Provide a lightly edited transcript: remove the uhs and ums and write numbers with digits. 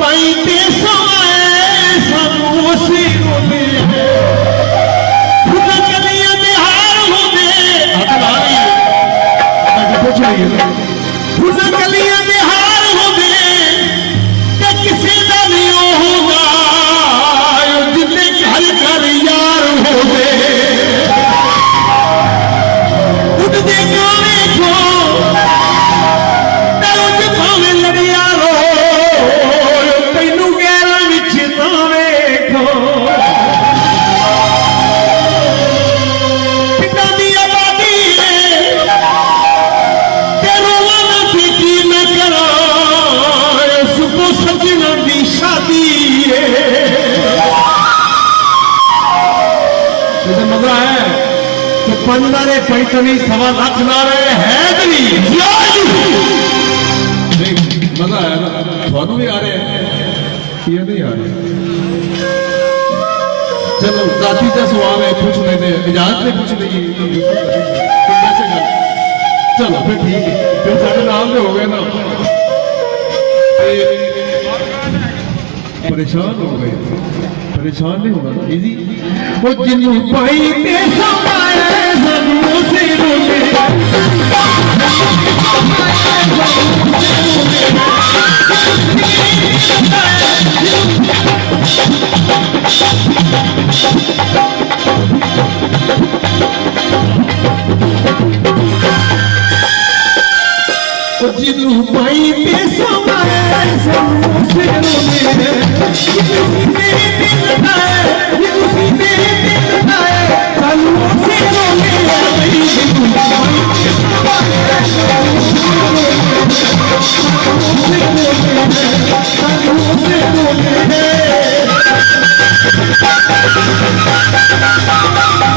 पाईते समाए सानू उसी रोंदे फुल कलियां दे हार होंदे हथलारी कुछ नहीं है फुल कलियां दे हार होंदे ते किसी दा नहीं होगा जिन्ने घर घर यार होंदे उठदे गाने को पंदारे पैतनी सवा लाख नारे है मजा आया ना थानू भी आ रहे हैं ये नहीं आ रहे चलो जाति का सवाल है पूछ लेने इजाजत ने पूछ ली चलो फिर ठीक है फिर साढ़े नाम में हो गए ना परेशान हो गए परेशान नहीं होना इजी वो जिन्नू पाई ते समाए ज़रूर से रोले वो जिन्नू पाई ते समाए ज़रूर से रोले Hey